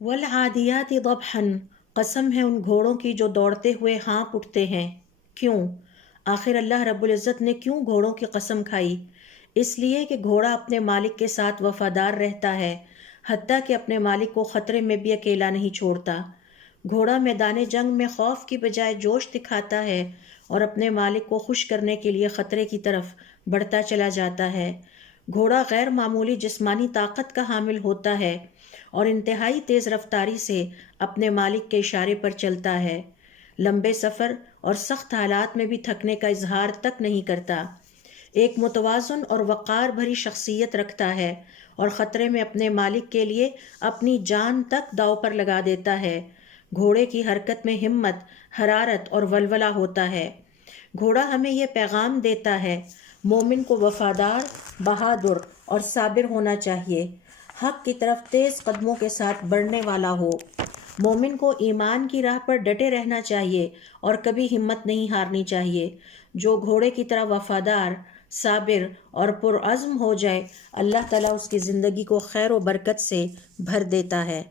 والعادیات ضبحا، قسم ہے ان گھوڑوں کی جو دوڑتے ہوئے ہانپ اٹھتے ہیں۔ کیوں؟ آخر اللہ رب العزت نے کیوں گھوڑوں کی قسم کھائی؟ اس لیے کہ گھوڑا اپنے مالک کے ساتھ وفادار رہتا ہے، حتیٰ کہ اپنے مالک کو خطرے میں بھی اکیلا نہیں چھوڑتا۔ گھوڑا میدان جنگ میں خوف کی بجائے جوش دکھاتا ہے اور اپنے مالک کو خوش کرنے کے لیے خطرے کی طرف بڑھتا چلا جاتا ہے۔ گھوڑا غیر معمولی جسمانی طاقت کا حامل ہوتا ہے اور انتہائی تیز رفتاری سے اپنے مالک کے اشارے پر چلتا ہے۔ لمبے سفر اور سخت حالات میں بھی تھکنے کا اظہار تک نہیں کرتا۔ ایک متوازن اور وقار بھری شخصیت رکھتا ہے اور خطرے میں اپنے مالک کے لیے اپنی جان تک داؤ پر لگا دیتا ہے۔ گھوڑے کی حرکت میں ہمت، حرارت اور ولولہ ہوتا ہے۔ گھوڑا ہمیں یہ پیغام دیتا ہے، مومن کو وفادار، بہادر اور صابر ہونا چاہیے، حق کی طرف تیز قدموں کے ساتھ بڑھنے والا ہو۔ مومن کو ایمان کی راہ پر ڈٹے رہنا چاہیے اور کبھی ہمت نہیں ہارنی چاہیے۔ جو گھوڑے کی طرح وفادار، صابر اور پرعزم ہو جائے، اللہ تعالیٰ اس کی زندگی کو خیر و برکت سے بھر دیتا ہے۔